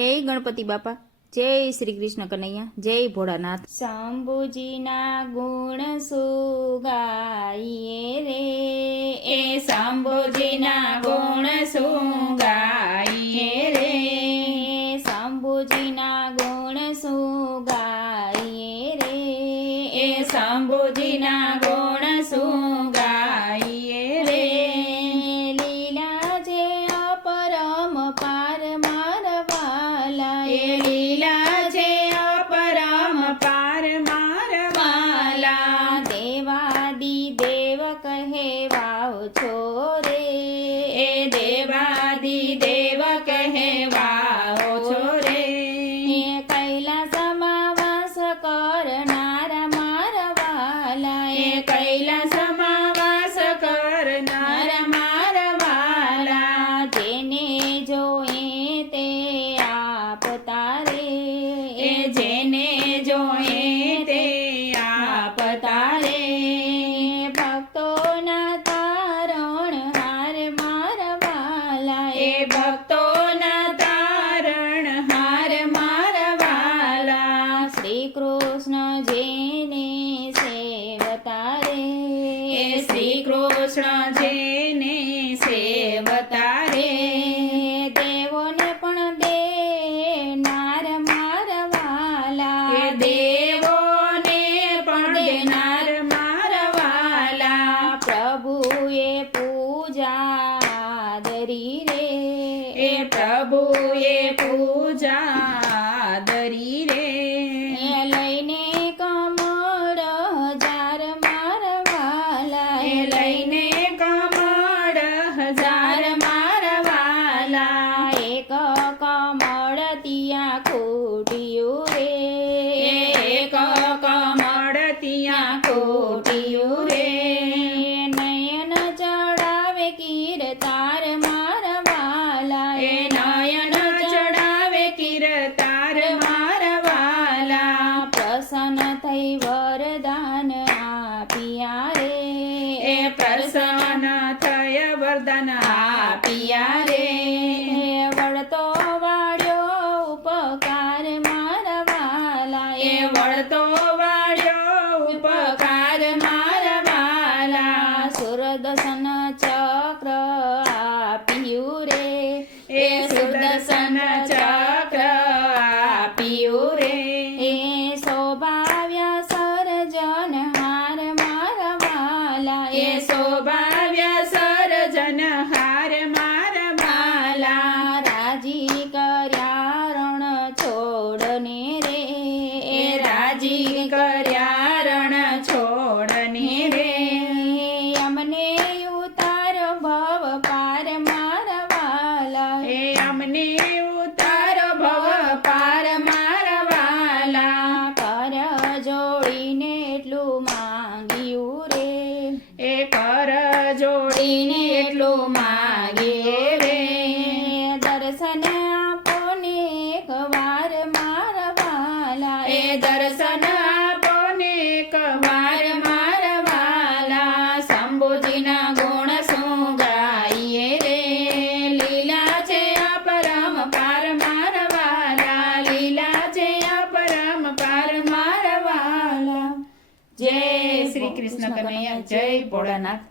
જય ગણપતિ બાપા, જય શ્રી કૃષ્ણ કનૈયા, જય ભોળાનાથ. શંભુજીના ગુણ સુગાઈએ રે, એ શંભુજીના ગુણ સુગાઈએ રે. શંભુજીના ગુણ સુગાઈએ રે, એ શંભુજીના ગુણ કહેવાઓ છો રે? એ દેવાદી દેવ કહેવાઓ છો રે? કૈલાસમાં વાસ કરનારા મારવાલા. એ કૈલાસમાં વાસ કરનાર મારવાલા. જેને જોએ તે આપ તારે એ જેને કૃષ્ણ જેને સેવતા રે દેવોને પણ દેનાર મારવાલા. દેવોને પણ દેનાર મારવાલા. પ્રભુએ પૂજા દરી રે. એ પ્રભુએ પૂજા દરી રે એ લઈને કમળ હજાર મારવાલા એ લઈને કમળ હજાર મારવાલા એક કમળ ત્યાં ખૂટ્યું રે એક કમળ ત્યાં ખોટિયું રે નયન ચડાવે કીર તાર મારવાલા એ નયન ચડાવે કિરતાર મારવાલા પ્રસન્ન થઈ વરદાન આપ્યા રે એ પ્રસન્ન થય વરદાન મારવાલા સુરદર્શન ચક્ર આપ્યું રે એ સુદર્શન ચક્ર જોડીને એટલું માગે રે. દર્શન આપો ને એક વાર મારવાલા એ દર્શન આપો ને એક વાર મારવાલા શંભુજીના ગુણ શું ગાઈએ રે. લીલા છે અપરમ પાર મારવાલા લીલા છે અપરમ પાર મારવાલા જય શ્રી કૃષ્ણ કનૈયા. જય ભોળાનાથ.